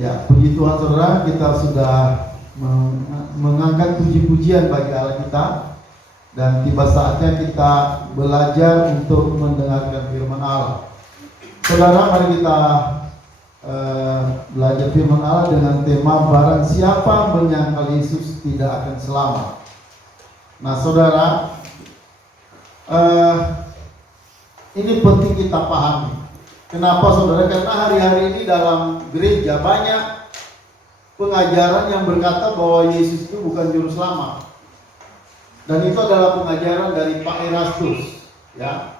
Ya, puji Tuhan saudara, kita sudah mengangkat puji-pujian bagi Allah kita. Dan tiba saatnya kita belajar untuk mendengarkan firman Allah. Saudara, mari kita belajar firman Allah dengan tema barang siapa menyangkal Yesus tidak akan selamat. Nah saudara, ini penting kita pahami. Kenapa saudara? Karena hari-hari ini dalam gereja banyak pengajaran yang berkata bahwa Yesus itu bukan juru selamat. Dan itu adalah pengajaran dari Pak Erastus, ya.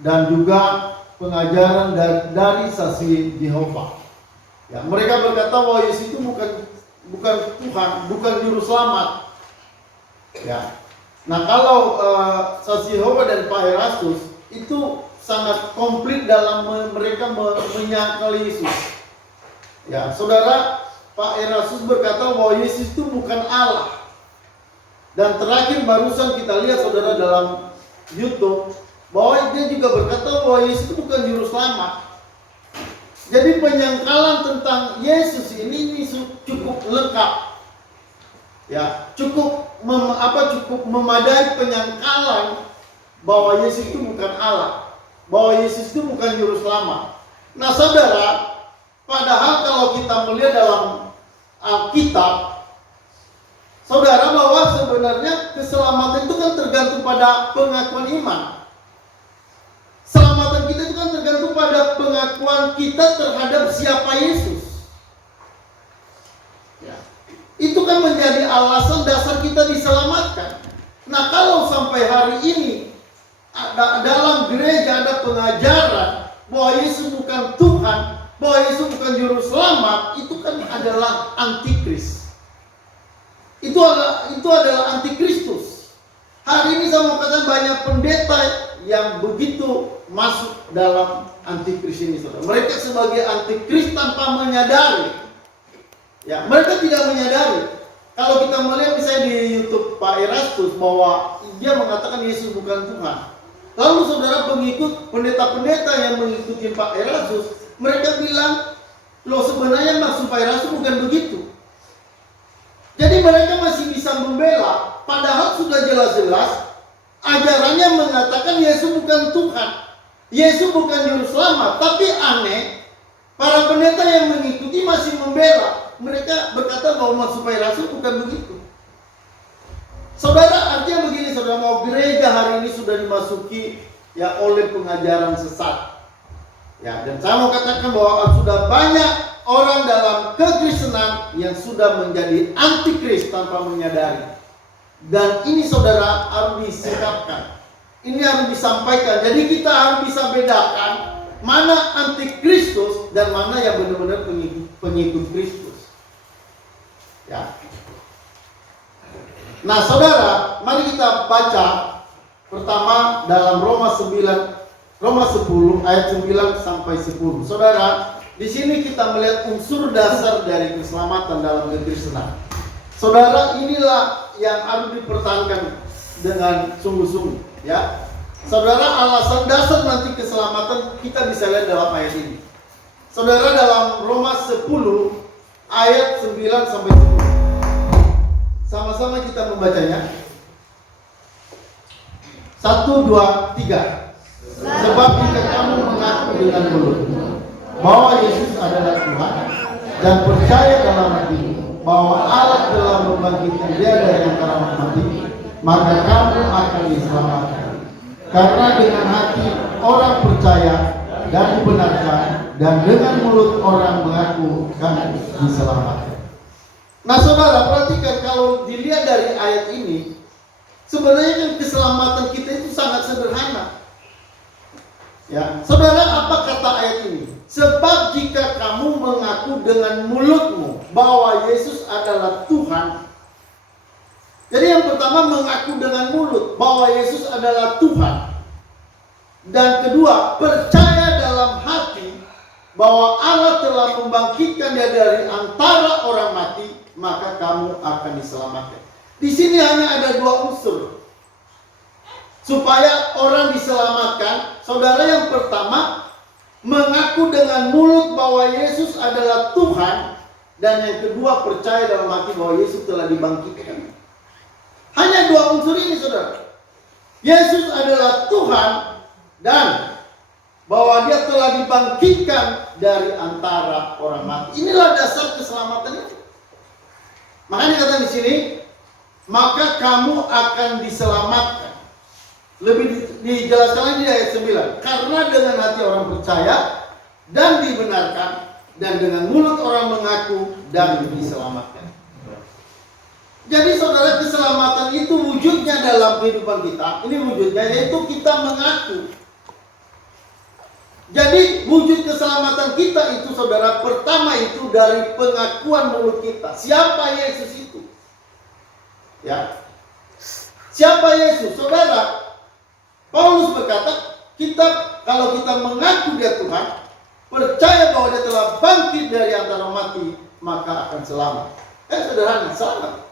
Dan juga pengajaran dari saksi Jehovah. Ya, mereka berkata bahwa Yesus itu bukan Tuhan, bukan juru selamat. Ya. Nah, kalau saksi Jehovah dan Pak Erastus itu sangat komplit dalam mereka menyangkal Yesus. Ya, saudara, Pak Erastus berkata bahwa Yesus itu bukan Allah. Dan terakhir barusan kita lihat saudara dalam YouTube bahwa dia juga berkata bahwa Yesus itu bukan juru selamat. Jadi penyangkalan tentang Yesus ini cukup lengkap. Ya, cukup memadai penyangkalan bahwa Yesus itu bukan Allah, bahwa Yesus itu bukan juru selamat. Nah, saudara, padahal kalau kita melihat dalam Alkitab, saudara, bahwa sebenarnya keselamatan itu kan tergantung pada pengakuan iman. Selamatan kita itu kan tergantung pada pengakuan kita terhadap siapa Yesus. Ya. Itu kan menjadi alasan dasar kita diselamatkan. Nah, kalau sampai hari ini dalam gereja ada pengajaran bahwa Yesus bukan Tuhan, bahwa Yesus bukan juru selamat, itu kan adalah antikris. Itu adalah antikristus. Hari ini saya mau katakan banyak pendeta yang begitu masuk dalam antikris ini, saudara. Mereka sebagai antikris tanpa menyadari. Ya, mereka tidak menyadari. Kalau kita melihat misalnya di YouTube Pak Erastus bahwa dia mengatakan Yesus bukan Tuhan. Lalu saudara pengikut pendeta-pendeta yang mengikuti Pak Erastus, mereka bilang, loh sebenarnya maksud Pak Erastus bukan begitu. Jadi mereka masih bisa membela, padahal sudah jelas-jelas ajarannya mengatakan Yesus bukan Tuhan, Yesus bukan juru selamat. Tapi aneh, para pendeta yang mengikuti masih membela. Mereka berkata bahwa maksud Pak Erastus bukan begitu. Saudara, artinya begini, saudara, mau gereja hari ini sudah dimasuki ya oleh pengajaran sesat. Ya, dan saya mau katakan bahwa sudah banyak orang dalam kekristenan yang sudah menjadi antikris tanpa menyadari. Dan ini saudara harus disikapkan. Ini harus disampaikan. Jadi kita harus bisa bedakan mana antikristus dan mana yang benar-benar pengikut Kristus. Ya. Nah saudara, mari kita baca pertama dalam Roma 10 ayat 9 sampai 10. Saudara, di sini kita melihat unsur dasar dari keselamatan dalam kekristenan. Saudara, inilah yang harus dipertahankan dengan sungguh-sungguh, ya. Saudara, alasan dasar nanti keselamatan kita bisa lihat dalam ayat ini. Saudara, dalam Roma 10 ayat 9 sampai 10. Sama-sama kita membacanya. 1, 2, 3. Sebab jika kamu mengaku dengan mulut bahwa Yesus adalah Tuhan dan percaya dalam hati bahwa Allah telah membangkitkan Dia dari antara orang mati, maka kamu akan diselamatkan. Karena dengan hati orang percaya dan dibenarkan, dan dengan mulut orang mengaku akan diselamatkan. Nah saudara, perhatikan kalau dilihat dari ayat ini, sebenarnya kan keselamatan kita itu sangat sederhana. Ya, saudara, apa kata ayat ini? Sebab jika kamu mengaku dengan mulutmu bahwa Yesus adalah Tuhan. Jadi yang pertama mengaku dengan mulut bahwa Yesus adalah Tuhan. Dan kedua, percaya dalam hati bahwa Allah telah membangkitkan Dia dari antara orang mati, maka kamu akan diselamatkan. Di sini hanya ada dua unsur supaya orang diselamatkan. Saudara, yang pertama mengaku dengan mulut bahwa Yesus adalah Tuhan, dan yang kedua percaya dalam hati bahwa Yesus telah dibangkitkan. Hanya dua unsur ini, saudara. Yesus adalah Tuhan dan bahwa Dia telah dibangkitkan dari antara orang mati. Inilah dasar keselamatan itu. Makanya dikatakan di sini, maka kamu akan diselamatkan. Lebih dijelaskan lagi di ayat 9. Karena dengan hati orang percaya dan dibenarkan, dan dengan mulut orang mengaku dan diselamatkan. Jadi saudara, keselamatan itu wujudnya dalam kehidupan kita. Ini wujudnya yaitu kita mengaku. Jadi wujud keselamatan kita itu, saudara, pertama itu dari pengakuan mulut kita. Siapa Yesus itu? Ya. Siapa Yesus? Saudara, Paulus berkata, kalau kita mengaku Dia Tuhan, percaya bahwa Dia telah bangkit dari antara mati, maka akan selamat. Sederhana, selamat.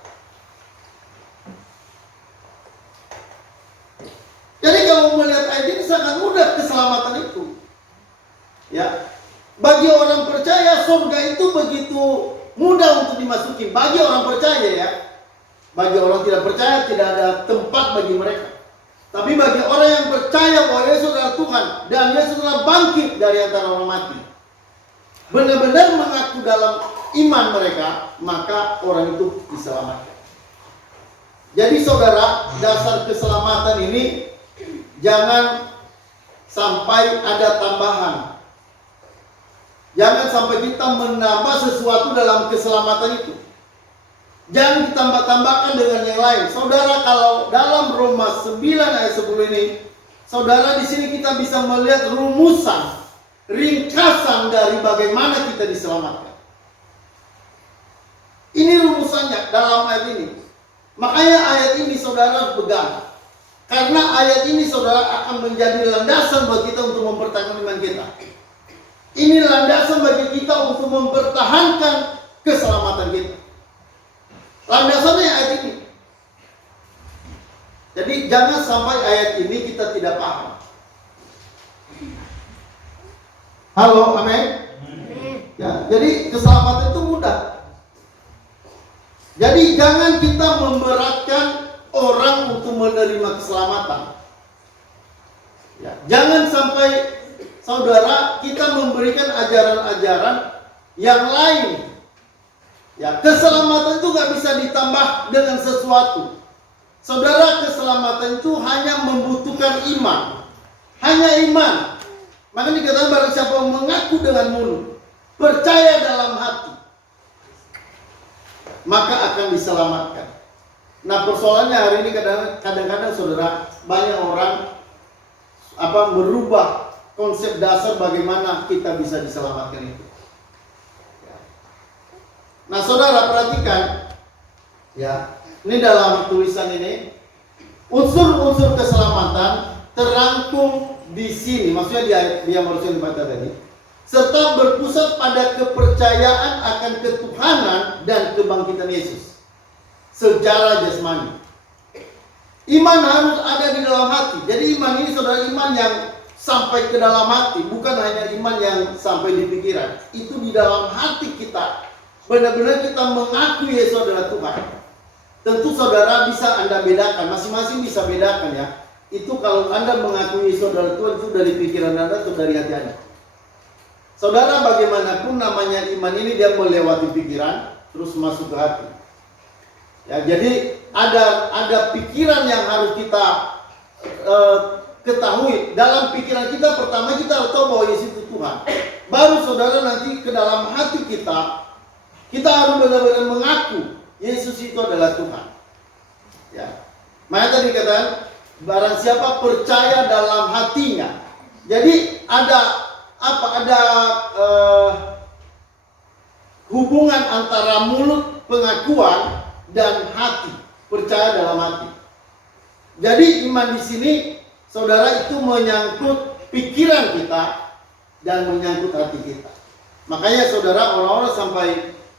Jadi kalau melihat ayat ini sangat mudah keselamatan itu. Ya, bagi orang percaya surga itu begitu mudah untuk dimasuki. Bagi orang percaya ya, bagi orang tidak percaya tidak ada tempat bagi mereka. Tapi bagi orang yang percaya bahwa Yesus adalah Tuhan dan Yesus telah bangkit dari antara orang mati, benar-benar mengaku dalam iman mereka, maka orang itu diselamatkan. Jadi saudara, dasar keselamatan ini jangan sampai ada tambahan. Jangan sampai kita menambah sesuatu dalam keselamatan itu. Jangan ditambah-tambahkan dengan yang lain. Saudara, kalau dalam Roma 9 ayat 10 ini, saudara, di sini kita bisa melihat rumusan, ringkasan dari bagaimana kita diselamatkan. Ini rumusannya dalam ayat ini. Makanya ayat ini saudara pegang. Karena ayat ini saudara akan menjadi landasan bagi kita untuk mempertahankan iman kita. Ini landasan bagi kita untuk mempertahankan keselamatan kita. Landasannya ayat ini. Jadi jangan sampai ayat ini kita tidak paham. Halo, amin. Ya, jadi keselamatan itu mudah. Jadi jangan kita memberatkan orang untuk menerima keselamatan. Ya, jangan sampai saudara kita memberikan ajaran-ajaran yang lain. Ya, keselamatan itu gak bisa ditambah dengan sesuatu. Saudara, keselamatan itu hanya membutuhkan iman. Hanya iman. Maka dikatakan barang siapa mengaku dengan mulut, percaya dalam hati, maka akan diselamatkan. Nah, persoalannya hari ini kadang-kadang saudara, banyak orang merubah konsep dasar bagaimana kita bisa diselamatkan itu. Nah, saudara perhatikan, ya, ini dalam tulisan ini unsur-unsur keselamatan terangkum di sini, maksudnya di ayat yang barusan dibaca tadi, serta berpusat pada kepercayaan akan ketuhanan dan kebangkitan Yesus secara jasmani. Iman harus ada di dalam hati. Jadi iman ini saudara, iman yang sampai ke dalam hati, bukan hanya iman yang sampai di pikiran. Itu di dalam hati kita. Benar-benar kita mengaku Yesus adalah Tuhan. Tentu saudara bisa Anda bedakan, masing-masing bisa bedakan ya. Itu kalau Anda mengakui Yesus adalah Tuhan, itu dari pikiran Anda atau dari hati Anda. Saudara, bagaimanapun namanya iman ini, dia melewati pikiran terus masuk ke hati. Ya, jadi ada pikiran yang harus kita ketahui. Dalam pikiran kita pertama kita harus tahu bahwa Yesus itu Tuhan. Baru saudara nanti ke dalam hati kita harus benar-benar mengaku Yesus itu adalah Tuhan. Ya. Makanya tadi katakan barang siapa percaya dalam hatinya. Jadi ada hubungan antara mulut pengakuan dan hati, percaya dalam hati. Jadi iman di sini saudara itu menyangkut pikiran kita dan menyangkut hati kita. Makanya saudara, orang-orang sampai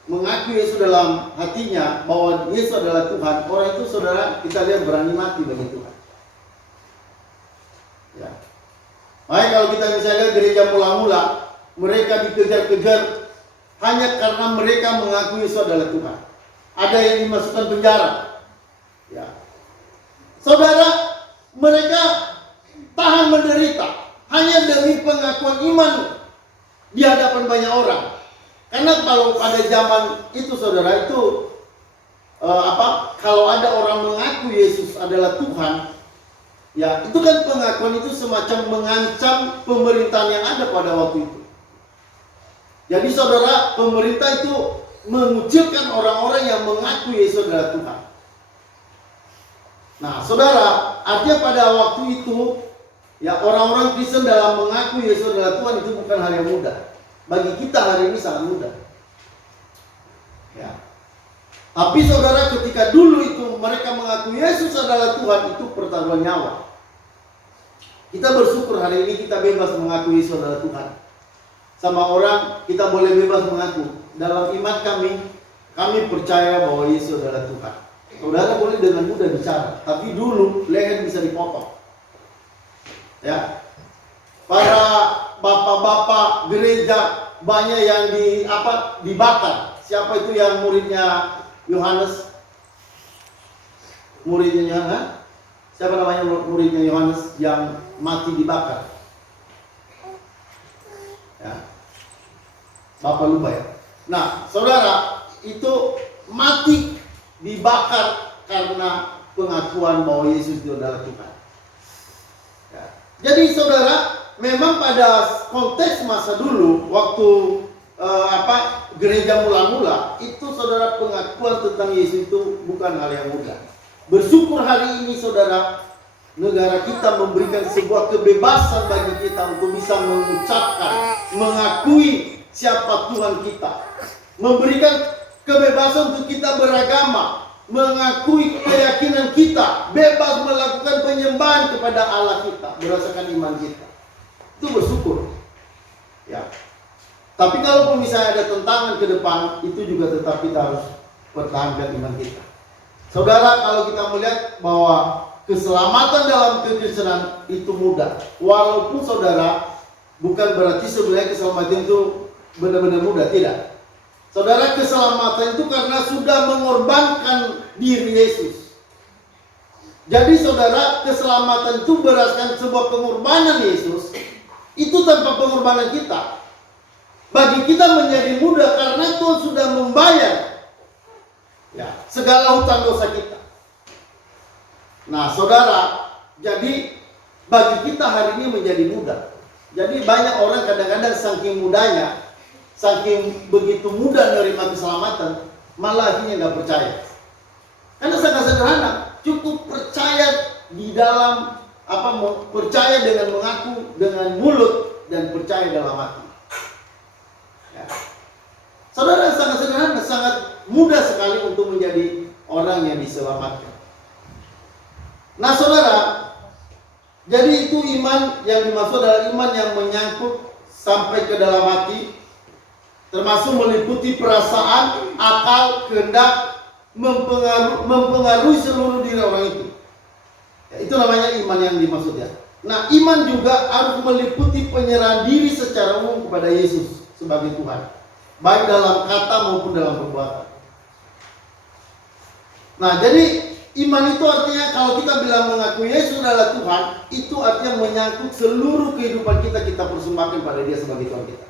mengaku Yesus dalam hatinya bahwa Yesus adalah Tuhan, orang itu saudara kita lihat berani mati bagi Tuhan. Ya. Makanya kalau kita misalnya gereja mula-mula, mereka dikejar-kejar hanya karena mereka mengakui Yesus adalah Tuhan. Ada yang dimasukkan penjara. Ya. Saudara, mereka tahan menderita hanya demi pengakuan iman di hadapan banyak orang. Karena kalau pada zaman itu, saudara, itu kalau ada orang mengaku Yesus adalah Tuhan, ya itu kan pengakuan itu semacam mengancam pemerintahan yang ada pada waktu itu. Jadi saudara, pemerintah itu mengucilkan orang-orang yang mengaku Yesus adalah Tuhan. Nah saudara, artinya pada waktu itu, ya orang-orang Kristen dalam mengaku Yesus adalah Tuhan itu bukan hal yang mudah. Bagi kita hari ini sangat mudah. Ya. Tapi saudara, ketika dulu itu mereka mengaku Yesus adalah Tuhan, itu pertaruhan nyawa. Kita bersyukur hari ini kita bebas mengaku Yesus adalah Tuhan. Sama orang kita boleh bebas mengaku. Dalam iman kami percaya bahwa Yesus adalah Tuhan. Saudara boleh dengan mudah bicara, tapi dulu leher bisa dipotong. Ya. Para bapak-bapak gereja banyak yang dibakar. Siapa itu yang muridnya Yohanes? Muridnya siapa namanya muridnya Yohanes yang mati dibakar? Ya. Bapak lupa ya. Nah, saudara, itu mati dibakar karena pengakuan bahwa Yesus itu adalah Tuhan. Ya. Jadi saudara, memang pada konteks masa dulu waktu gereja mula-mula itu, saudara, pengakuan tentang Yesus itu bukan hal yang mudah. Bersyukur hari ini saudara, negara kita memberikan sebuah kebebasan bagi kita untuk bisa mengucapkan, mengakui siapa Tuhan kita. Memberikan kebebasan untuk kita beragama, mengakui keyakinan kita, bebas melakukan penyembahan kepada Allah kita berdasarkan iman kita. Itu bersyukur. Ya. Tapi kalau misalnya ada tentangan ke depan, itu juga tetap kita harus pertahankan iman kita. Saudara, kalau kita melihat bahwa keselamatan dalam kekristenan itu mudah. Walaupun saudara, bukan berarti sebenarnya keselamatan itu benar-benar mudah, tidak. Saudara, keselamatan itu karena sudah mengorbankan diri Yesus. Jadi saudara, keselamatan itu berdasarkan sebuah pengorbanan Yesus. Itu tanpa pengorbanan kita. Bagi kita menjadi mudah karena Tuhan sudah membayar segala hutang dosa kita. Nah saudara, jadi bagi kita hari ini menjadi mudah. Jadi banyak orang kadang-kadang saking mudahnya, saking begitu mudah menerima keselamatan, malah akhirnya nggak percaya. Karena sangat sederhana, cukup percaya di dalam percaya dengan mengaku dengan mulut dan percaya dalam hati. Ya. Saudara, sangat sederhana, sangat mudah sekali untuk menjadi orang yang diselamatkan. Nah saudara, jadi itu iman yang dimaksud adalah iman yang menyangkut sampai ke dalam hati, termasuk meliputi perasaan, akal, kehendak, mempengaruhi seluruh diri orang itu. Ya, itu namanya iman yang dimaksud ya. Nah, iman juga harus meliputi penyerahan diri secara umum kepada Yesus sebagai Tuhan, baik dalam kata maupun dalam perbuatan. Nah, jadi iman itu artinya kalau kita bilang mengaku Yesus adalah Tuhan, itu artinya menyangkut seluruh kehidupan kita persembahkan pada Dia sebagai Tuhan kita.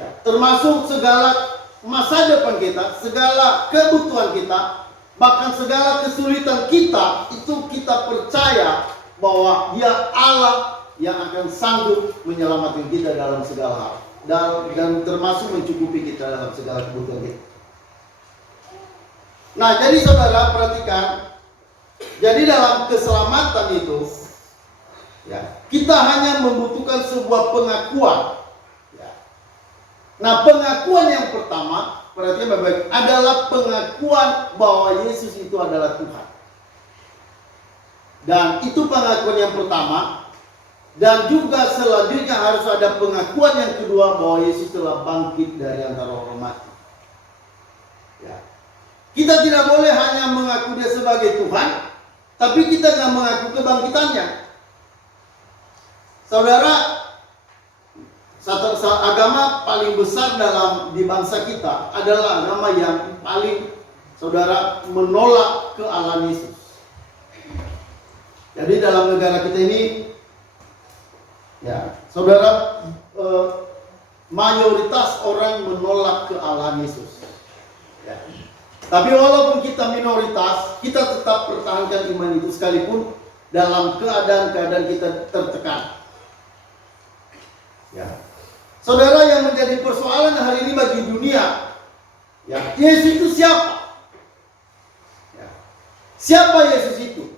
Ya, termasuk segala masa depan kita, segala kebutuhan kita, bahkan segala kesulitan kita, itu kita percaya bahwa Dia Allah yang akan sanggup menyelamatkan kita dalam segala hal, dan termasuk mencukupi kita dalam segala kebutuhan kita. Nah, jadi saudara perhatikan, jadi dalam keselamatan itu, ya, kita hanya membutuhkan sebuah pengakuan. Ya. Nah, pengakuan yang pertama, perhatikan baik-baik, adalah pengakuan bahwa Yesus itu adalah Tuhan. Dan itu pengakuan yang pertama. Dan juga selanjutnya harus ada pengakuan yang kedua bahwa Yesus telah bangkit dari antara orang mati. Ya. Kita tidak boleh hanya mengaku Dia sebagai Tuhan, tapi kita tidak mengaku kebangkitannya. Saudara, Satu agama paling besar di bangsa kita adalah agama yang paling saudara menolak kealahan Yesus. Jadi dalam negara kita ini, ya saudara, mayoritas orang menolak kealahan Yesus. Ya. Tapi walaupun kita minoritas, kita tetap pertahankan iman itu sekalipun dalam keadaan-keadaan kita tertekan. Ya. Saudara, yang menjadi persoalan hari ini bagi dunia, ya, Yesus itu siapa? Ya. Siapa Yesus itu?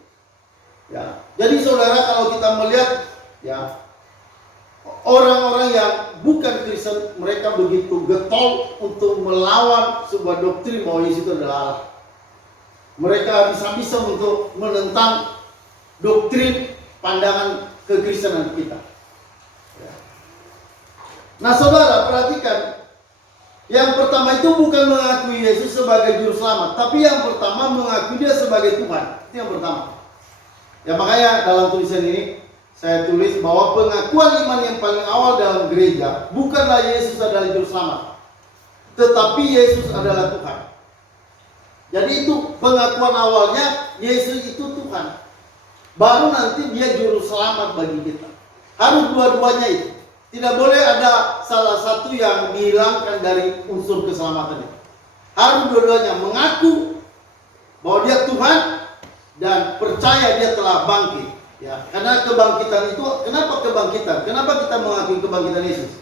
Ya. Jadi saudara, kalau kita melihat, ya, orang-orang yang bukan Kristen, mereka begitu getol untuk melawan sebuah doktrin bahwa Yesus itu adalah Allah. Mereka habis-habisan untuk menentang doktrin pandangan kekristenan kita. Nah saudara, perhatikan. Yang pertama itu bukan mengakui Yesus sebagai juru selamat, tapi yang pertama mengakui dia sebagai Tuhan. Itu yang pertama. Ya makanya dalam tulisan ini saya tulis bahwa pengakuan iman yang paling awal dalam gereja bukanlah Yesus adalah juru selamat, tetapi Yesus adalah Tuhan. Jadi itu pengakuan awalnya, Yesus itu Tuhan. Baru nanti dia juru selamat bagi kita. Harus dua-duanya itu. Tidak boleh ada salah satu yang dihilangkan dari unsur keselamatannya. Harus dua-duanya mengaku bahwa dia Tuhan dan percaya dia telah bangkit. Ya, karena kebangkitan itu, kenapa kebangkitan? Kenapa kita mengakui kebangkitan Yesus?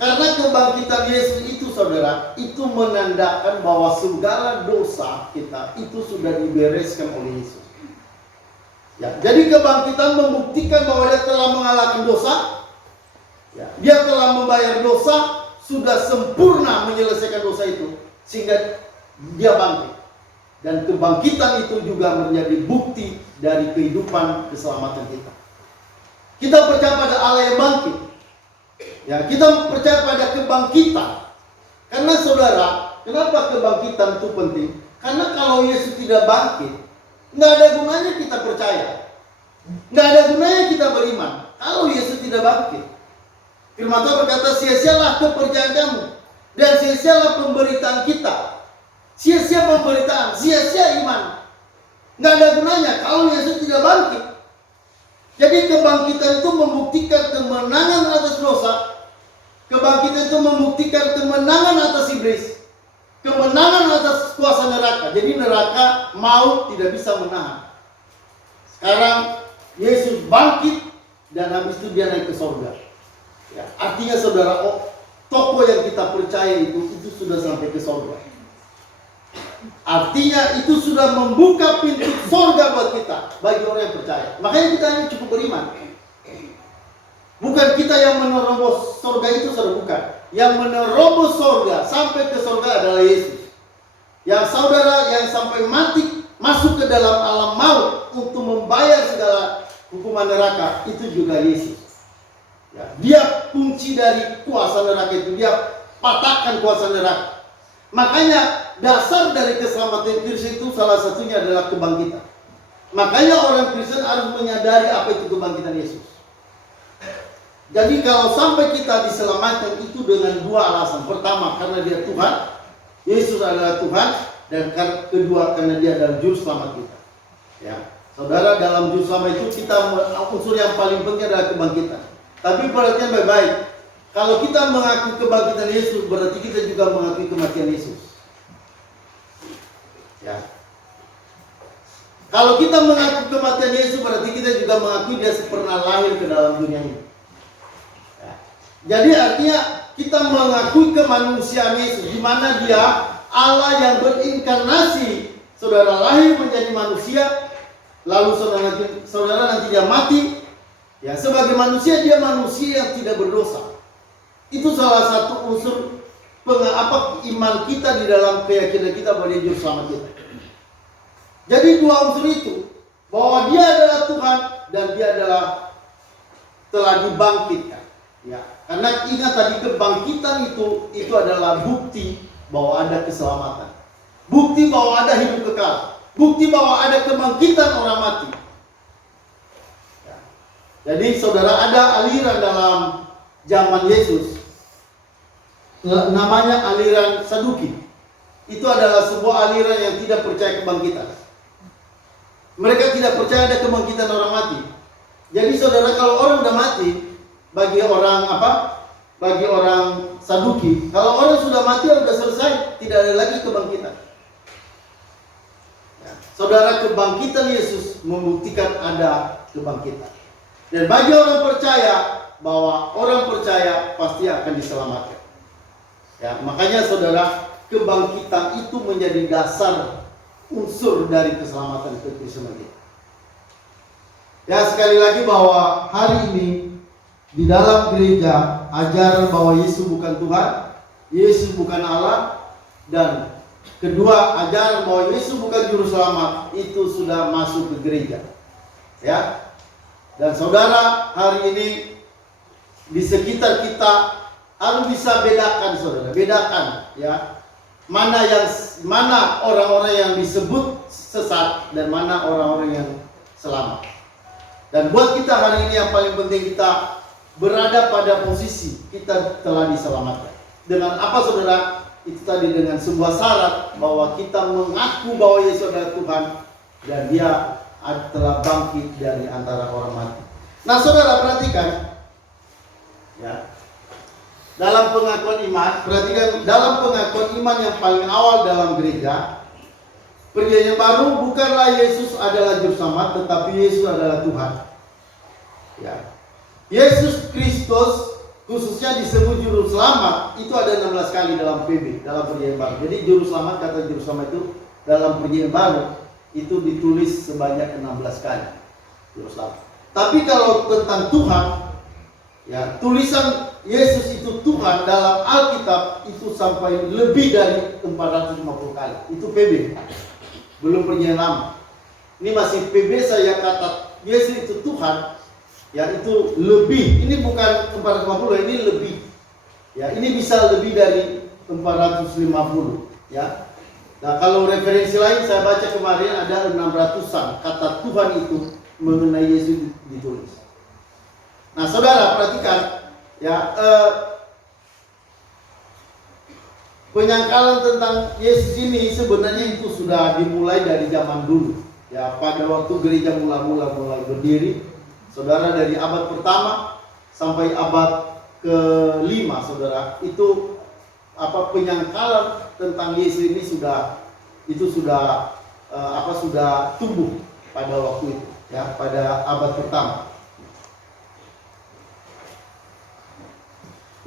Karena kebangkitan Yesus itu saudara, itu menandakan bahwa segala dosa kita itu sudah dibereskan oleh Yesus. Ya, jadi kebangkitan membuktikan bahwa dia telah mengalahkan dosa. Ya, dia telah membayar dosa, sudah sempurna menyelesaikan dosa itu, sehingga dia bangkit. Dan kebangkitan itu juga menjadi bukti dari kehidupan keselamatan kita. Kita percaya pada Allah yang bangkit. Ya, kita percaya pada kebangkitan. Karena saudara, kenapa kebangkitan itu penting? Karena kalau Yesus tidak bangkit, nggak ada gunanya kita percaya. Nggak ada gunanya kita beriman kalau Yesus tidak bangkit. Firman Tuhan berkata, sia-sialah kepercayaan kamu dan sia-sialah pemberitaan kita. Sia-sia pemberitaan, sia-sia iman. Nggak ada gunanya kalau Yesus tidak bangkit. Jadi kebangkitan itu membuktikan kemenangan atas dosa. Kebangkitan itu membuktikan kemenangan atas iblis. Kemenangan atas kuasa neraka. Jadi neraka maut tidak bisa menahan. Sekarang Yesus bangkit dan habis itu dia naik ke surga. Ya, artinya saudara, tokoh yang kita percaya itu sudah sampai ke surga. Artinya itu sudah membuka pintu surga buat kita, bagi orang yang percaya. Makanya kita hanya cukup beriman. Bukan kita yang menerobos surga itu, saudara, bukan. Yang menerobos surga sampai ke surga adalah Yesus. Yang saudara yang sampai mati masuk ke dalam alam maut untuk membayar segala hukuman neraka, itu juga Yesus. Ya, dia kunci dari kuasa neraka itu, dia patahkan kuasa neraka. Makanya dasar dari keselamatan Kristen itu salah satunya adalah kebangkitan. Makanya orang Kristen harus menyadari apa itu kebangkitan Yesus. Jadi kalau sampai kita diselamatkan itu dengan dua alasan. Pertama, karena dia Tuhan, Yesus adalah Tuhan, dan kedua karena dia adalah juru selamat kita. Ya, saudara, dalam juru selamat itu kita unsur yang paling penting adalah kebangkitan. Tapi perhatian baik-baik, kalau kita mengaku kebangkitan Yesus, berarti kita juga mengakui kematian Yesus. Ya. Kalau kita mengaku kematian Yesus, berarti kita juga mengakui dia pernah lahir ke dalam dunia ini. Ya. Jadi artinya kita mengakui kemanusiaan Yesus, di mana dia Allah yang berinkarnasi, saudara lahir menjadi manusia, lalu saudara nanti dia mati. Ya, sebagai manusia dia manusia yang tidak berdosa. Itu salah satu unsur iman kita di dalam keyakinan kita bahwa dia juru selamat kita. Jadi dua unsur itu, bahwa dia adalah Tuhan dan dia adalah telah dibangkitkan. Ya, karena ingat tadi kebangkitan itu adalah bukti bahwa ada keselamatan. Bukti bahwa ada hidup kekal. Bukti bahwa ada kebangkitan orang mati. Jadi saudara, ada aliran dalam zaman Yesus, namanya aliran Saduki. Itu adalah sebuah aliran yang tidak percaya kebangkitan. Mereka tidak percaya ada kebangkitan orang mati. Jadi saudara, kalau orang udah mati, bagi orang apa? Bagi orang Saduki, kalau orang sudah mati sudah selesai, tidak ada lagi kebangkitan. Ya, saudara, kebangkitan Yesus membuktikan ada kebangkitan. Dan bagi orang percaya, bahwa orang percaya pasti akan diselamatkan. Ya, makanya saudara, kebangkitan itu menjadi dasar unsur dari keselamatan kekristenan kita. Ya, sekali lagi bahwa hari ini di dalam gereja ajaran bahwa Yesus bukan Tuhan, Yesus bukan Allah, dan kedua ajaran bahwa Yesus bukan juru selamat itu sudah masuk ke gereja. Ya. Dan saudara, hari ini di sekitar kita harus bisa bedakan, saudara, bedakan ya. Mana orang-orang yang disebut sesat dan mana orang-orang yang selamat. Dan buat kita hari ini yang paling penting, kita berada pada posisi kita telah diselamatkan. Dengan apa, saudara? Itu tadi dengan sebuah syarat bahwa kita mengaku bahwa Yesus adalah Tuhan dan Dia telah bangkit dari antara orang mati. Nah, saudara, perhatikan ya. Dalam pengakuan iman, perhatikan, dalam pengakuan iman yang paling awal dalam gereja, perjanjian baru, bukanlah Yesus adalah juru selamat, tetapi Yesus adalah Tuhan. Ya. Yesus Kristus khususnya disebut juru selamat, itu ada 16 kali dalam PB, dalam perjanjian baru. Jadi juru selamat, kata juru selamat itu dalam perjanjian baru itu ditulis sebanyak 16 kali. Juru selamat. Tapi kalau tentang Tuhan, ya, tulisan Yesus itu Tuhan dalam Alkitab itu sampai lebih dari 450 kali. Itu PB. Belum perjanjian lama. Ini masih PB, saya kata Yesus itu Tuhan. Ya, itu lebih. Ini bukan 450, ini lebih. Ya, ini bisa lebih dari 450, ya. Nah, kalau referensi lain saya baca kemarin ada 600-an kata Tuhan itu mengenai Yesus ditulis. Nah, saudara, perhatikan ya, penyangkalan tentang Yesus ini sebenarnya itu sudah dimulai dari zaman dulu. Ya, pada waktu gereja mulai berdiri, saudara, dari abad pertama sampai abad ke-5, saudara, itu penyangkalan tentang Yesus ini sudah tumbuh pada waktu itu, ya, pada abad pertama.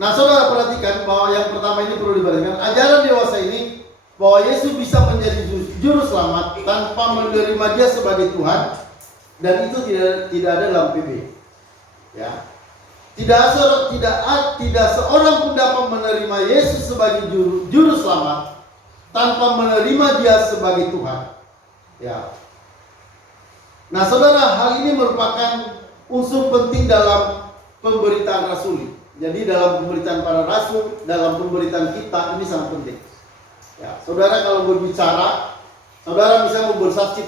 Nah, saudara, perhatikan bahwa yang pertama ini perlu diperhatikan, ajaran dewasa ini bahwa Yesus bisa menjadi juru selamat tanpa menerima Dia sebagai Tuhan, dan itu tidak ada dalam PB. Ya. Tidak seorang pun dapat menerima Yesus sebagai juru selamat tanpa menerima Dia sebagai Tuhan. Ya. Nah, saudara, hal ini merupakan unsur penting dalam pemberitaan rasuli. Jadi dalam pemberitaan para rasul, dalam pemberitaan kita, ini sangat penting. Ya, saudara, kalau berbicara, saudara misalnya mau bersaksi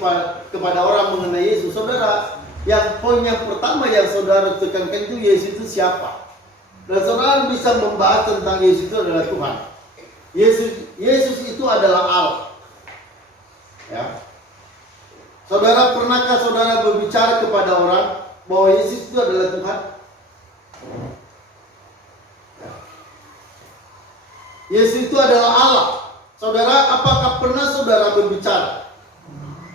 kepada orang mengenai Yesus, saudara, yang poin yang pertama yang saudara tekankan itu Yesus itu siapa. Dan saudara bisa membahas tentang Yesus itu adalah Tuhan. Yesus itu adalah Allah. Ya. Saudara, pernahkah saudara berbicara kepada orang bahwa Yesus itu adalah Tuhan? Yesus itu adalah Allah. Saudara, apakah pernah saudara berbicara?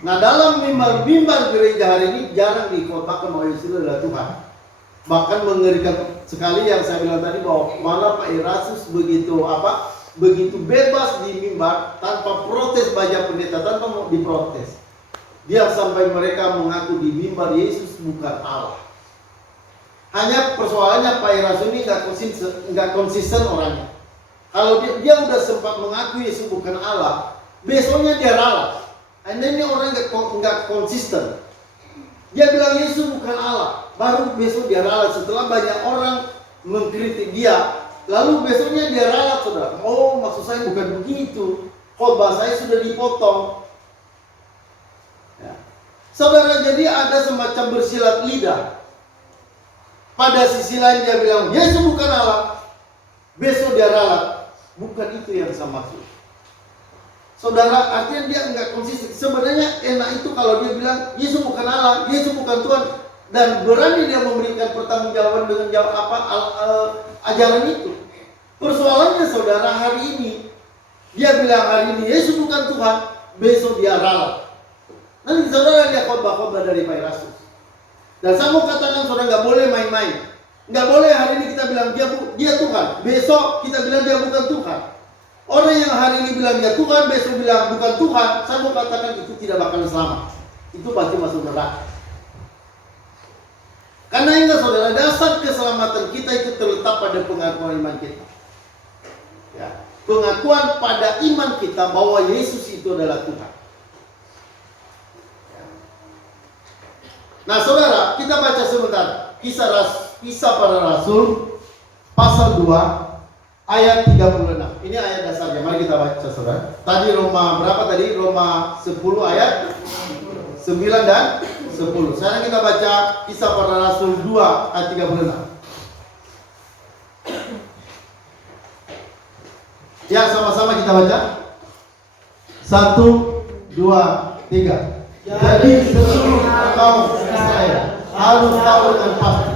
Nah, dalam mimbar gereja hari ini jarang dikotbahkan bahwa Yesus itu adalah Tuhan. Bahkan mengerikan sekali yang saya bilang tadi, bahwa malah Pak Irasus begitu bebas di mimbar tanpa protes baca pendeta, tanpa mau diprotes. Dia sampai mereka mengaku di mimbar Yesus bukan Allah. Hanya persoalannya Pak Irasus ini nggak konsisten orangnya. Kalau dia udah sempat mengaku Yesus bukan Allah, besoknya dia ralat. Ini orang nggak konsisten. Dia bilang Yesus bukan Allah, baru besok dia ralat setelah banyak orang mengkritik dia. Lalu besoknya dia ralat, saudara. Oh, maksud saya bukan begitu. Khotbah saya sudah dipotong. Ya. Saudara, jadi ada semacam bersilat lidah. pada sisi lain dia bilang Yesus bukan Allah, besok dia ralat. Bukan itu yang saya maksud. Saudara, artinya dia enggak konsisten. Sebenarnya enak itu kalau dia bilang Yesus bukan Allah, Yesus bukan Tuhan, dan berani dia memberikan pertanggungjawaban dengan ajaran itu. Persoalannya saudara, hari ini dia bilang hari ini Yesus bukan Tuhan, besok dia ralat. Nanti saudara lihat khotbah-khotbah dari Pak Erasmus. Dan saya mau katakan saudara nggak boleh main-main. Nggak boleh hari ini kita bilang dia Tuhan, besok kita bilang dia bukan Tuhan. Orang yang hari ini bilang dia Tuhan, besok bilang bukan Tuhan, saya mau katakan itu tidak bakal selamat. Itu pasti masuk neraka. Karena ingat saudara, dasar keselamatan kita itu terletak pada pengakuan iman kita. Ya, pengakuan pada iman kita bahwa Yesus itu adalah Tuhan. Ya. Nah saudara, kita baca sebentar Kisah Para Rasul pasal 2 ayat 36. Ini ayat dasarnya. Mari kita baca saudara. Tadi Roma berapa tadi? Roma 10 ayat 9 dan 10. Sekarang kita baca Kisah Para Rasul 2 ayat 36. Ya, sama-sama kita baca. 1, 2, 3. Jadi seluruh kaum Israel harus tahu dengan pasti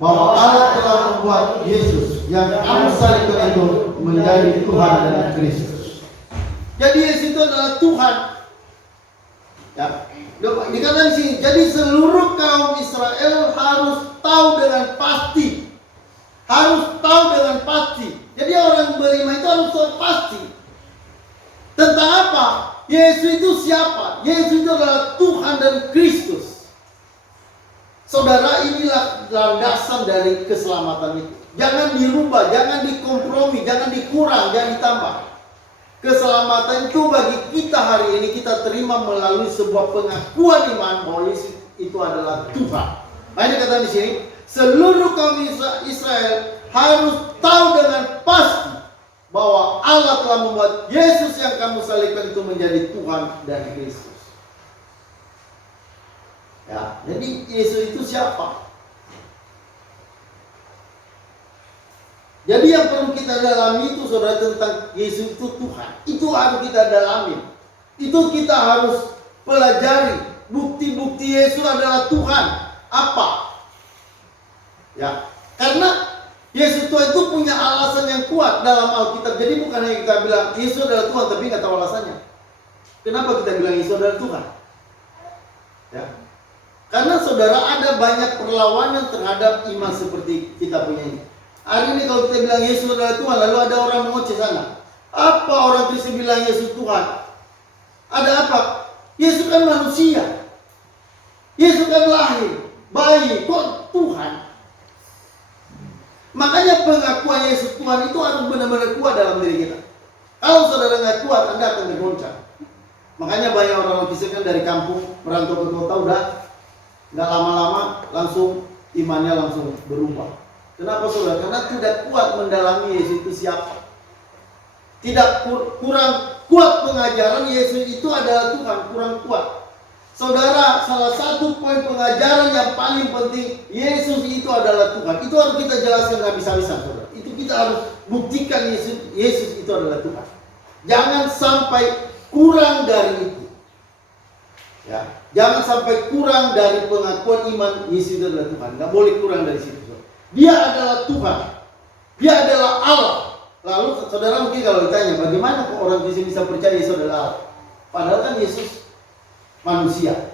bahwa Allah telah membuat Yesus yang kamu salibkan itu menjadi Tuhan dan Kristus. Jadi Yesus itu adalah Tuhan. Ya, dikatakan di sini. Jadi seluruh kaum Israel harus tahu dengan pasti. Harus tahu dengan pasti. Jadi orang beriman itu harus tahu pasti. Tentang apa? Yesus itu siapa? Yesus itu adalah Tuhan dan Kristus. Saudara, inilah landasan dari keselamatan itu. Jangan dirubah, jangan dikompromi, jangan dikurang, jangan ditambah. Keselamatan itu bagi kita hari ini kita terima melalui sebuah pengakuan iman bahwa Yesus itu adalah Tuhan. Nah, ini kata di sini, seluruh kaum Israel harus tahu dengan pasti bahwa Allah telah membuat Yesus yang kamu salibkan itu menjadi Tuhan dan Kristus. Ya, jadi Yesus itu siapa? Jadi yang perlu kita dalami itu saudara tentang Yesus itu Tuhan. Itu harus kita dalami. Itu kita harus pelajari. Bukti-bukti Yesus adalah Tuhan. Apa? Ya, karena Yesus Tuhan itu punya alasan yang kuat dalam Alkitab. Jadi bukan hanya kita bilang Yesus adalah Tuhan tapi nggak tahu alasannya. Kenapa kita bilang Yesus adalah Tuhan? Ya. Karena saudara ada banyak perlawanan terhadap iman seperti kita punya ini. Hari ini kalau kita bilang Yesus adalah Tuhan, lalu ada orang mengoceh sana. Apa orang Kristen bilang Yesus Tuhan? Ada apa? Yesus kan manusia. Yesus kan lahir, bayi, kok Tuhan? Makanya pengakuan Yesus Tuhan itu harus benar-benar kuat dalam diri kita. Kalau saudara nggak kuat, Anda akan tergoncang. Makanya banyak orang Kristen kan dari kampung merantau ke kota udah nggak lama-lama langsung imannya langsung berubah. Kenapa saudara? Karena tidak kuat mendalami Yesus itu siapa. Tidak kurang kuat pengajaran Yesus itu adalah Tuhan, kurang kuat. Saudara, salah satu poin pengajaran yang paling penting, Yesus itu adalah Tuhan. Itu harus kita jelaskan habis-habisan saudara. Itu kita harus buktikan Yesus itu adalah Tuhan. Jangan sampai kurang dari itu. Ya, jangan sampai kurang dari pengakuan iman Yesus itu adalah Tuhan. Nggak boleh kurang dari situ. Dia adalah Tuhan. Dia adalah Allah. Lalu saudara mungkin kalau ditanya, bagaimana kok orang bisa percaya Yesus adalah Allah? Padahal kan Yesus manusia,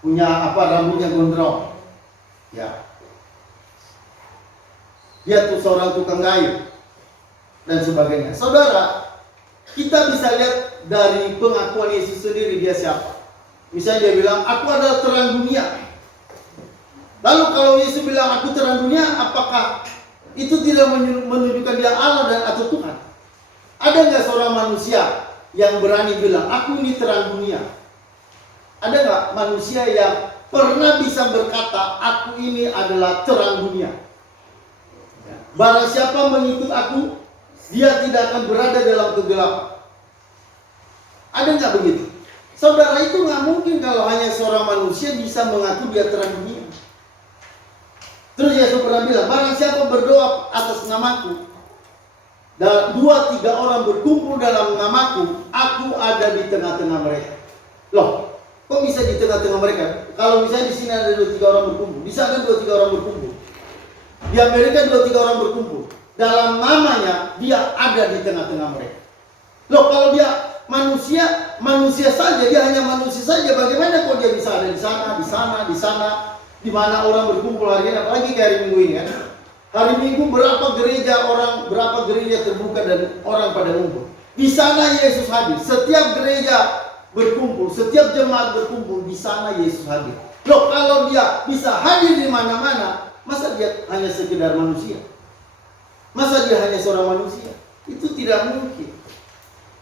punya rambutnya gondrong. Ya. Dia tuh seorang tukang kayu dan sebagainya. Saudara, kita bisa lihat dari pengakuan Yesus sendiri dia siapa. Misalnya dia bilang, aku adalah terang dunia. Lalu kalau Yesus bilang aku terang dunia, apakah itu tidak menunjukkan dia Allah dan atau Tuhan? Ada nggak seorang manusia yang berani bilang aku ini terang dunia? Ada nggak manusia yang pernah bisa berkata aku ini adalah terang dunia? Barang siapa mengikut aku, dia tidak akan berada dalam kegelapan. Ada nggak begitu? Saudara, itu nggak mungkin kalau hanya seorang manusia bisa mengaku dia terang dunia. Terus Yesus pernah bilang, barang siapa berdoa atas namaku, dan 2-3 orang berkumpul dalam namaku, aku ada di tengah-tengah mereka. Loh, kok bisa di tengah-tengah mereka? Kalau misalnya di sini ada 2-3 orang berkumpul, di sana 2-3 orang berkumpul, di Amerika 2-3 orang berkumpul, dalam namanya dia ada di tengah-tengah mereka. Loh, kalau dia manusia saja, dia hanya manusia saja, bagaimana kok dia bisa ada di sana, di sana, di mana orang berkumpul hari ini, apalagi kayak hari Minggu ini kan. Hari Minggu berapa gereja terbuka dan orang pada ngumpul. Di sana Yesus hadir. Setiap gereja berkumpul, setiap jemaat berkumpul, di sana Yesus hadir. Loh, kalau dia bisa hadir di mana-mana, masa dia hanya sekedar manusia? Masa dia hanya seorang manusia? Itu tidak mungkin.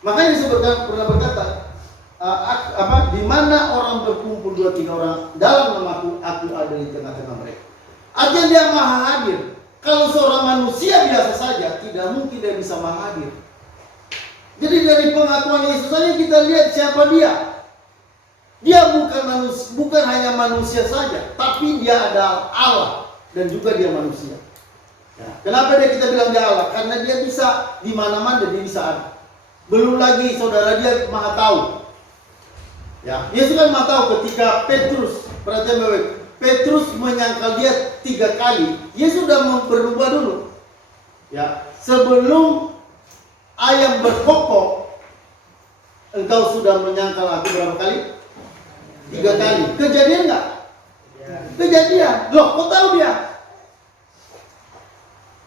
Makanya Yesus pernah berkata, di mana orang berkumpul 2-3 orang dalam namaku, aku ada di tengah-tengah mereka. Artinya dia maha hadir. Kalau seorang manusia biasa saja, tidak mungkin dia bisa maha hadir. Jadi dari pengakuan Yesus saja kita lihat siapa dia. Dia bukan hanya manusia saja, tapi dia adalah Allah dan juga dia manusia. Ya. Kenapa kita bilang dia Allah? Karena dia bisa di mana-mana, dia bisa ada. Belum lagi saudara, dia maha tahu. Ya, Yesus kan maha tahu ketika Petrus, perhatian baik, Petrus menyangkal dia 3 kali. Yesus sudah berubah dulu. Ya, sebelum ayam berkokok, engkau sudah menyangkal aku berapa kali? 3 kali. Kejadian nggak? Kejadian. Loh, kok tahu dia?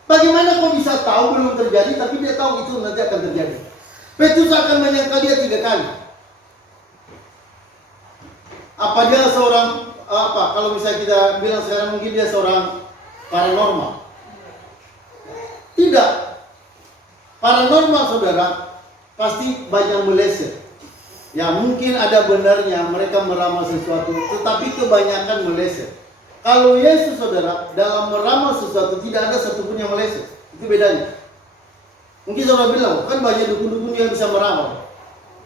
Bagaimana kau bisa tahu belum terjadi, tapi dia tahu itu nanti akan terjadi? Petrus akan menyangkal dia 3 kali. Apa dia seorang kalau misalnya kita bilang sekarang mungkin dia seorang paranormal? Tidak. Paranormal saudara pasti banyak meleset. Ya mungkin ada benarnya mereka meramal sesuatu, tetapi kebanyakan meleset. Kalau Yesus saudara dalam meramal sesuatu tidak ada satupun yang meleset. Itu bedanya. Mungkin saudara bilang, kan banyak dukun-dukun yang bisa meramal.